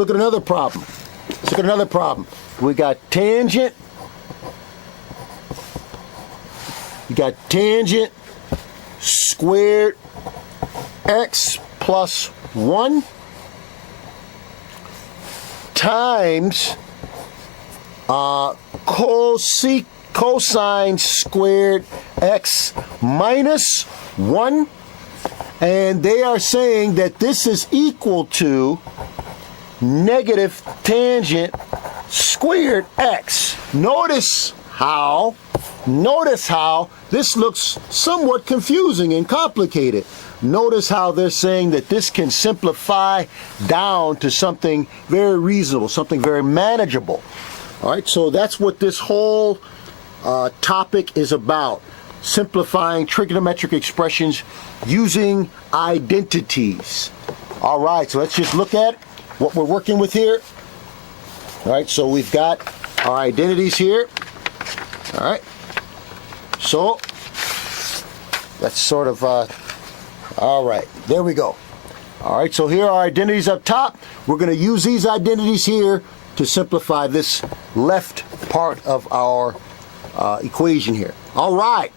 Look at another problem. Let's look at another problem. We got tangent. You got tangent squared x plus 1 times cosine squared x minus 1. And they are saying that this is equal to negative tangent squared x. Notice how this looks somewhat confusing and complicated. Notice how they're saying that this can simplify down to something very reasonable, something very manageable. All right, so that's what this whole topic is about. Simplifying trigonometric expressions using identities. All right, so let's just look at what we're working with here. All right, so we've got our identities here. All right, so that's sort of, all right, there we go. All right, so here are our identities up top. We're going to use these identities here to simplify this left part of our equation here. All right,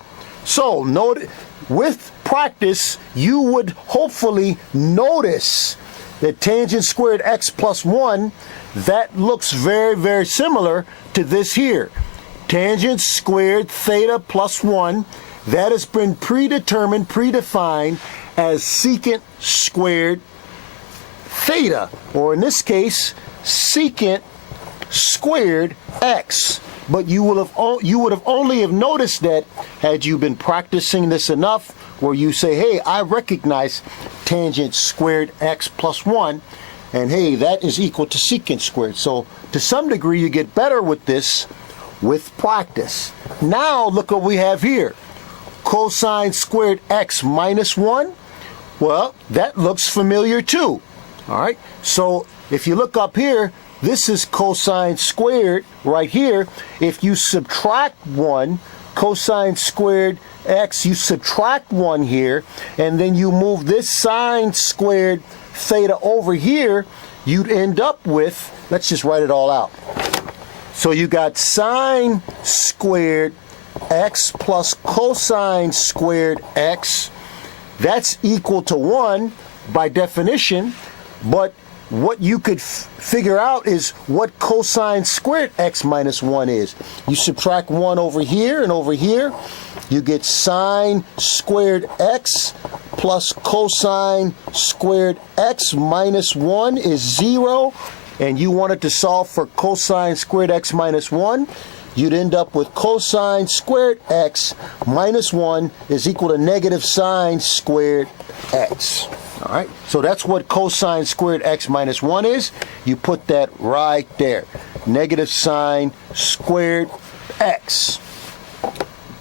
so note, with practice, you would hopefully notice that tangent squared x plus 1, that looks very, very similar to this here. Tangent squared theta plus 1, that has been predetermined, predefined as secant squared theta, or in this case, secant squared x. But you would have only have noticed that had you been practicing this enough, where you say, hey, I recognize tangent squared x plus 1, and hey, that is equal to secant squared. So to some degree, you get better with this with practice. Now look what we have here. Cosine squared x minus 1. Well, that looks familiar too. All right, so if you look up here, this is cosine squared right here. If you subtract 1, cosine squared x, you subtract 1 here, and then you move this sine squared theta over here, you'd end up with, let's just write it all out. So you got sine squared x plus cosine squared x. That's equal to 1 by definition, but what you could figure out is what cosine squared x minus 1 is. You subtract 1 over here and over here, you get sine squared x plus cosine squared x minus 1 is 0, and you wanted to solve for cosine squared x minus 1, you'd end up with cosine squared x minus 1 is equal to negative sine squared x. All right, so that's what cosine squared x minus 1 is. You put that right there. Negative sine squared x.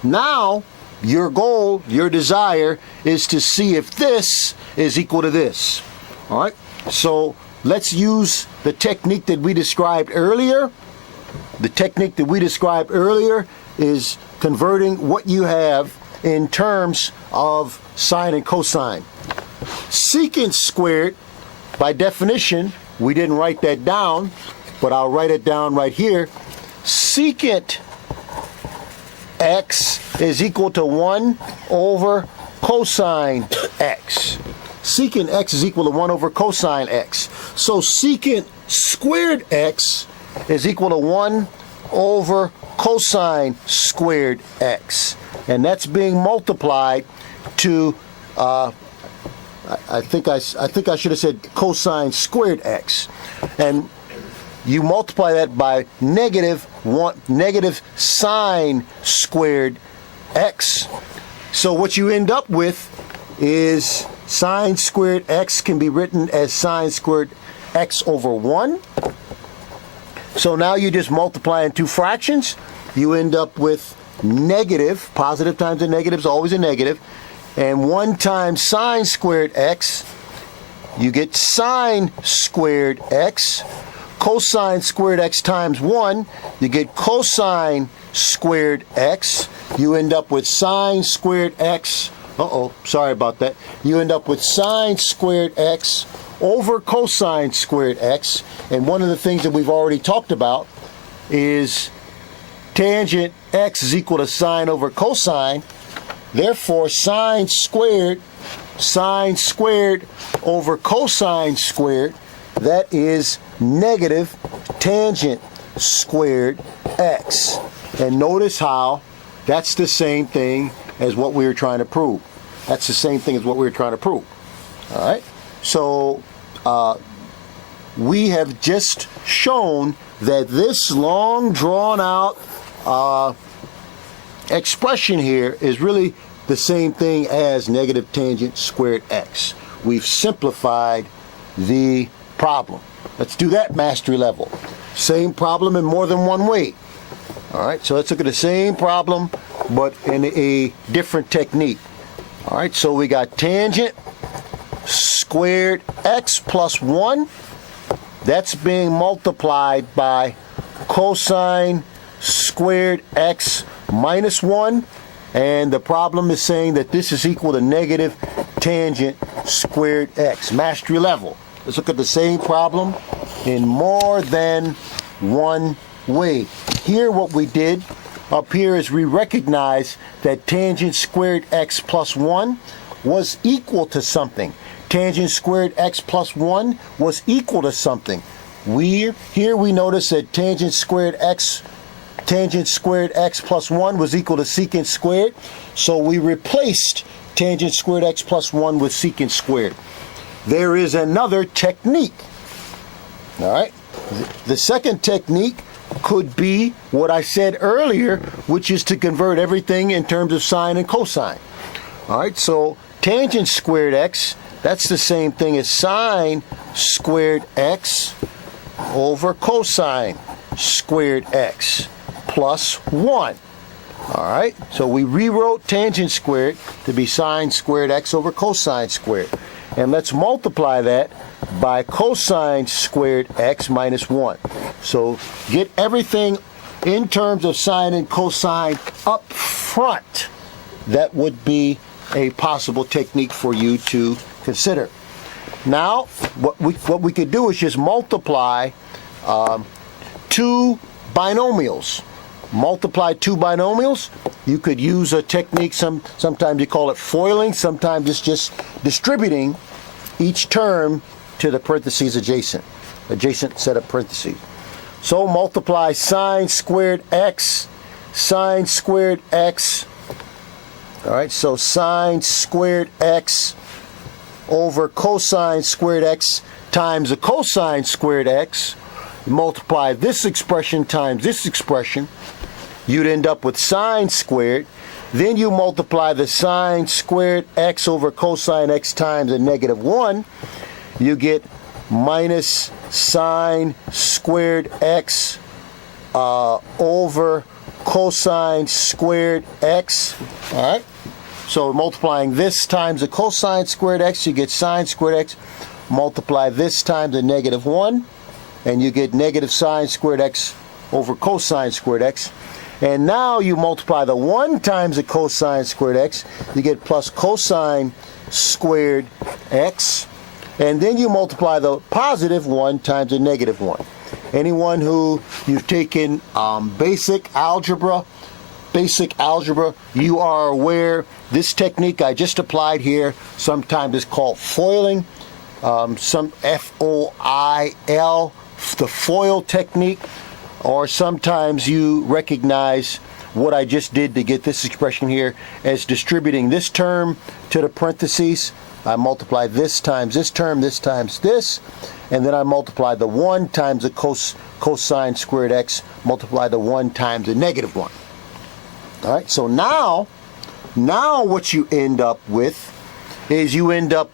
Now, your goal, your desire, is to see if this is equal to this. All right, so let's use the technique that we described earlier. The technique that we described earlier is converting what you have in terms of sine and cosine. Secant squared, by definition, we didn't write that down, but I'll write it down right here. Secant x is equal to 1 over cosine x. Secant x is equal to 1 over cosine x. So secant squared x is equal to 1 over cosine squared x. And that's being multiplied to I think I should have said cosine squared x, and you multiply that by negative sine squared x. So what you end up with is sine squared x can be written as sine squared x over 1. So now you just multiply in two fractions. You end up with negative, positive times a negative is always a negative, and 1 times sine squared x, you get sine squared x. Cosine squared x times 1, you get cosine squared x. You end up with sine squared x. Sorry about that. You end up with sine squared x over cosine squared x. And one of the things that we've already talked about is tangent x is equal to sine over cosine. Therefore, sine squared over cosine squared, that is negative tangent squared x. And notice how that's the same thing as what we were trying to prove. That's the same thing as what we were trying to prove. All right? So we have just shown that this long drawn out expression here is really the same thing as negative tangent squared x. We've simplified the problem. Let's do that mastery level. Same problem in more than one way. All right, so let's look at the same problem but in a different technique. All right, so we got tangent squared x plus 1. That's being multiplied by cosine squared x minus 1. And the problem is saying that this is equal to negative tangent squared x. Mastery level. Let's look at the same problem in more than one way. Here what we did up here is we recognize that tangent squared x plus 1 was equal to something. Tangent squared x plus 1 was equal to something. Here we notice that tangent squared x plus 1 was equal to secant squared. So we replaced tangent squared x plus 1 with secant squared. There is another technique. All right. The second technique could be what I said earlier, which is to convert everything in terms of sine and cosine. All right. So tangent squared x, that's the same thing as sine squared x over cosine squared x plus 1. All right, so we rewrote tangent squared to be sine squared x over cosine squared. And let's multiply that by cosine squared x minus 1. So get everything in terms of sine and cosine up front. That would be a possible technique for you to consider. Now, what we could do is just multiply two binomials. Multiply two binomials. You could use a technique, sometimes you call it foiling, sometimes it's just distributing each term to the parentheses adjacent set of parentheses. So multiply sine squared x. All right, so sine squared x over cosine squared x times a cosine squared x. Multiply this expression times this expression. You'd end up with sine squared. Then you multiply the sine squared x over cosine x times a negative 1. You get minus sine squared x over cosine squared x. All right. So multiplying this times a cosine squared x, you get sine squared x. Multiply this times a negative 1, and you get negative sine squared x over cosine squared x. And now you multiply the 1 times the cosine squared x, you get plus cosine squared x. And then you multiply the positive 1 times the negative 1. Anyone who you've taken basic algebra, you are aware this technique I just applied here sometimes is called foiling, some F-O-I-L, the FOIL technique, or sometimes you recognize what I just did to get this expression here as distributing this term to the parentheses. I multiply this times this term, this times this, and then I multiply the 1 times the cosine squared x, multiply the 1 times the negative 1. All right, so now what you end up with is you'd have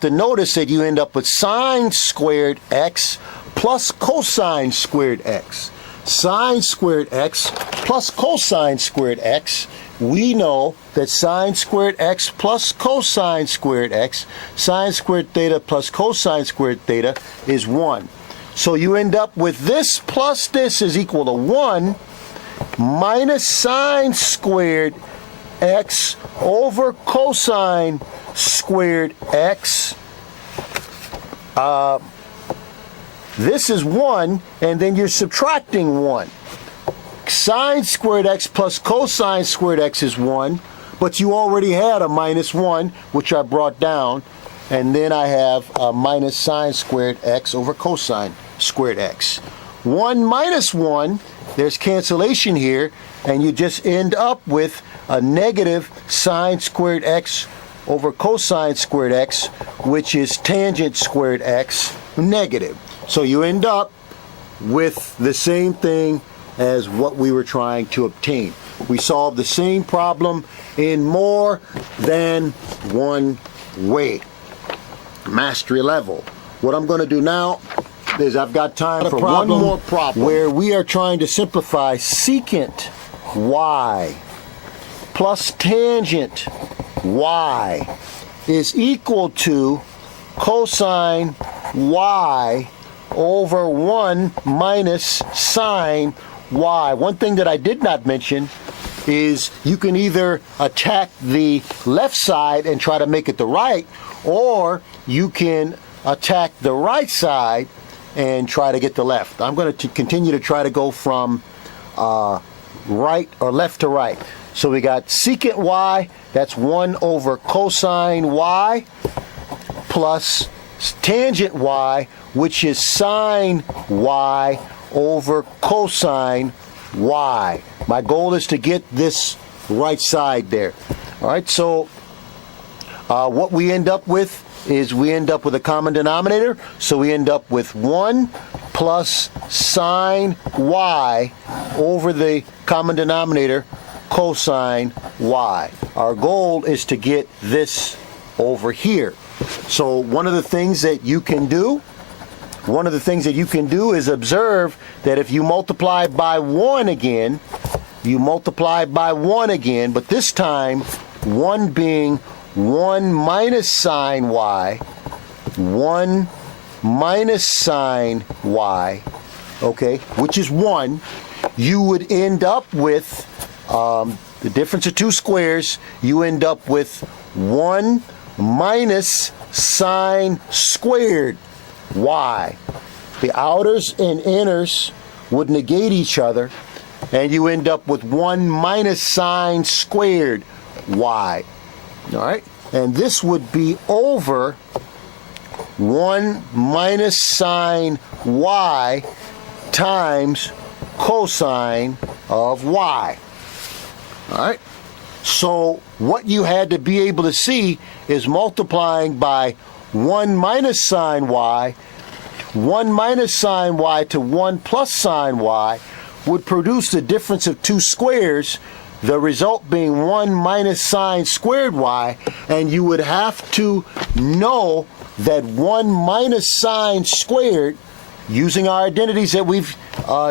to notice that you end up with sine squared x plus cosine squared x. Sine squared x plus cosine squared x. We know that sine squared x plus cosine squared x, sine squared theta plus cosine squared theta is 1. So you end up with this plus this is equal to 1 minus sine squared x over cosine squared x this is 1, and then you're subtracting 1. Sine squared x plus cosine squared x is 1, but you already had a minus 1, which I brought down, and then I have a minus sine squared x over cosine squared x. 1 minus 1, there's cancellation here, and you just end up with a negative sine squared x over cosine squared x, which is tangent squared x negative. So you end up with the same thing as what we were trying to obtain. We solved the same problem in more than one way. Mastery level. What I'm going to do now is I've got time for one more problem where we are trying to simplify secant y plus tangent y is equal to cosine y over 1 minus sine y. One thing that I did not mention is you can either attack the left side and try to make it the right, or you can attack the right side and try to get the left. I'm going to continue to try to go from right or left to right. So we got secant y, that's 1 over cosine y, plus tangent y, which is sine y over cosine y. My goal is to get this right side there. All right, so what we end up with is we end up with a common denominator, so we end up with 1 plus sine y over the common denominator cosine y. Our goal is to get this over here. So one of the things that you can do is observe that if you multiply by 1 again, but this time 1 being 1 minus sine y, 1 minus sine y, okay, which is 1, you would end up with the difference of two squares, you end up with 1 minus sine squared y. The outers and inners would negate each other, and you end up with 1 minus sine squared y. All right? And this would be over 1 minus sine y times cosine of y. All right? So what you had to be able to see is multiplying by 1 minus sine y, 1 minus sine y to 1 plus sine y would produce the difference of two squares, the result being 1 minus sine squared y, and you would have to know that 1 minus sine squared, using our identities that we've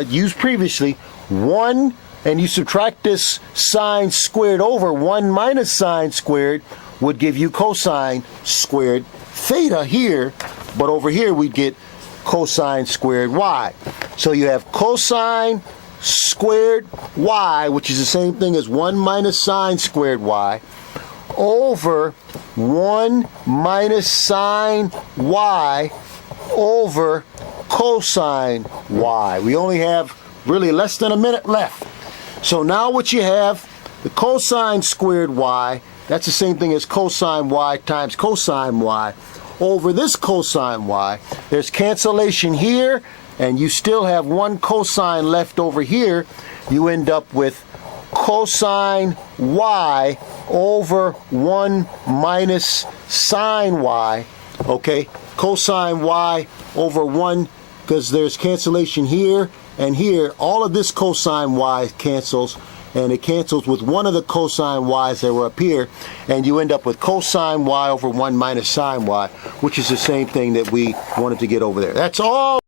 used previously, 1, and you subtract this sine squared over 1 minus sine squared would give you cosine squared theta here, but over here we get cosine squared y. So you have cosine squared y, which is the same thing as 1 minus sine squared y, over 1 minus sine y over cosine y. We only have really less than a minute left. So now what you have, the cosine squared y, that's the same thing as cosine y times cosine y, over this cosine y. There's cancellation here, and you still have one cosine left over here. You end up with cosine y over 1 minus sine y. Okay, cosine y over 1, because there's cancellation here and here. All of this cosine y cancels, and it cancels with one of the cosine y's that were up here, and you end up with cosine y over 1 minus sine y, which is the same thing that we wanted to get over there. That's all.